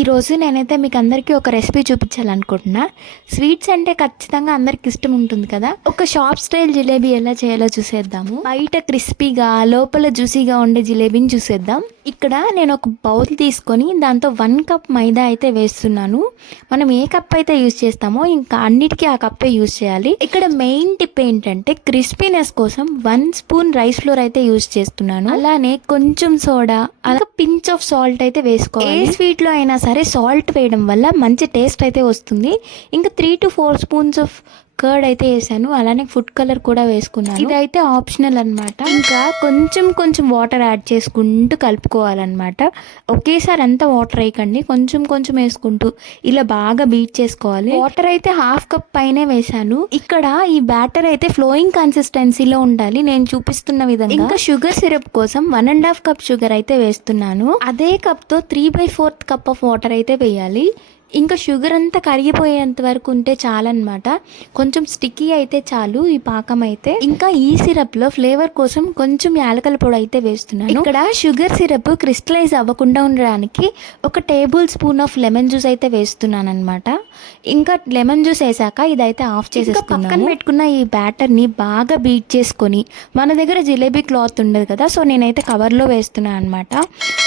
ఈరోజు నేనైతే మీకు అందరికీ ఒక రెసిపీ చూపించాలనుకుంటున్నా. స్వీట్స్ అంటే ఖచ్చితంగా అందరికి ఇష్టం ఉంటుంది కదా. ఒక షాప్ స్టైల్ జిలేబీ ఎలా చేయాలో చూసేద్దాము. బయట క్రిస్పీగా లోపల జ్యూసీగా ఉండే జిలేబీని చూసేద్దాం. ఇక్కడ నేను ఒక బౌల్ తీసుకొని దాంతో 1 కప్ మైదా అయితే వేస్తున్నాను. మనం ఏ కప్ అయితే యూజ్ చేస్తామో ఇంకా అన్నిటికీ ఆ కప్పే యూజ్ చేయాలి. ఇక్కడ మెయిన్ టిప్ ఏంటంటే క్రిస్పీనెస్ కోసం 1 స్పూన్ రైస్ ఫ్లోర్ అయితే యూజ్ చేస్తున్నాను. అలానే కొంచెం సోడా, అలా పించ్ ఆఫ్ సాల్ట్ అయితే వేసుకోవాలి. ఏ స్వీట్ లో అయినా సరే సాల్ట్ వేయడం వల్ల మంచి టేస్ట్ అయితే వస్తుంది. ఇంకా 3 to 4 స్పూన్స్ ఆఫ్ కర్డ్ అయితే వేసాను. అలానే ఫుడ్ కలర్ కూడా వేసుకున్నాను. ఇదైతే ఆప్షనల్ అనమాట. ఇంకా కొంచెం కొంచెం వాటర్ యాడ్ చేసుకుంటూ కలుపుకోవాలన్నమాట. ఒకేసారి అంతా వాటర్ వేయకండి, కొంచెం కొంచెం వేసుకుంటూ ఇలా బాగా బీట్ చేసుకోవాలి. వాటర్ అయితే 1/2 కప్ పైనే వేసాను. ఇక్కడ ఈ బ్యాటర్ అయితే ఫ్లోయింగ్ కన్సిస్టెన్సీలో ఉండాలి నేను చూపిస్తున్న విధంగా. ఇంకా షుగర్ సిరప్ కోసం 1.5 కప్ షుగర్ అయితే వేస్తున్నాను. అదే కప్ తో 3/4 కప్ ఆఫ్ వాటర్ అయితే వేయాలి. ఇంకా షుగర్ అంతా కరిగిపోయేంత వరకు ఉంటే చాలన్నమాట. కొంచెం స్టిక్కీ అయితే చాలు ఈ పాకం అయితే. ఇంకా ఈ సిరప్ లో ఫ్లేవర్ కోసం కొంచెం యాలకల పొడి అయితే వేస్తున్నాను. ఇక్కడ షుగర్ సిరప్ క్రిస్టలైజ్ అవ్వకుండా ఉండడానికి 1 table spoon of lemon juice అయితే వేస్తున్నాను అనమాట. ఇంకా లెమన్ జ్యూస్ వేసాక ఇదైతే ఆఫ్ చేసేసుకున్నాను. పక్కన పెట్టుకున్న ఈ బ్యాటర్ ని బాగా బీట్ చేసుకొని, మన దగ్గర జిలేబీ క్లాత్ ఉండదు కదా, సో నేనైతే కవర్లో వేస్తున్నాను అనమాట.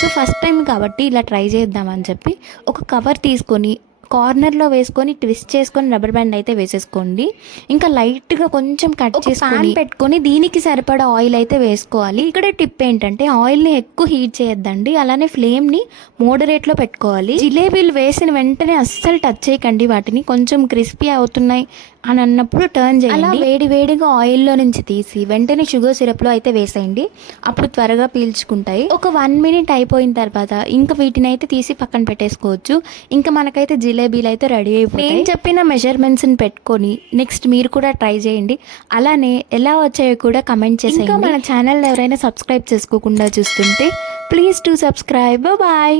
సో ఫస్ట్ టైం కాబట్టి ఇలా ట్రై చేద్దామని చెప్పి ఒక కవర్ తీసుకొని కార్నర్లో వేసుకొని ట్విస్ట్ చేసుకొని రబ్బర్ బ్యాండ్ అయితే వేసేసుకోండి. ఇంకా లైట్గా కొంచెం కట్ చేసుకొని పెట్టుకొని దీనికి సరిపడా ఆయిల్ అయితే వేసుకోవాలి. ఇక్కడ టిప్ ఏంటంటే ఆయిల్ని ఎక్కువ హీట్ చేయొద్దండి, అలానే ఫ్లేమ్ని మోడరేట్లో పెట్టుకోవాలి. జిలేబీలు వేసిన వెంటనే అస్సలు టచ్ చేయకండి వాటిని. కొంచెం క్రిస్పీ అవుతున్నాయి అని అన్నప్పుడు టర్న్ చేయండి. అలా వేడి వేడిగా ఆయిల్లో నుంచి తీసి వెంటనే షుగర్ సిరప్లో అయితే వేసేయండి. అప్పుడు త్వరగా పీల్చుకుంటాయి. ఒక 1 మినిట్ అయిపోయిన తర్వాత ఇంకా వీటిని అయితే తీసి పక్కన పెట్టేసుకోవచ్చు. ఇంకా మనకైతే జిలేబీలు అయితే రెడీ అయిపోతాయి. నేను చెప్పిన మెజర్మెంట్స్ని పెట్టుకొని నెక్స్ట్ మీరు కూడా ట్రై చేయండి. అలానే ఎలా వచ్చాయో కూడా కమెంట్ చేసేయండి. ఇంకా మన ఛానల్ ఎవరైనా సబ్స్క్రైబ్ చేసుకోకుండా చూస్తుంటే ప్లీజ్ టు సబ్స్క్రైబ్. బాయ్.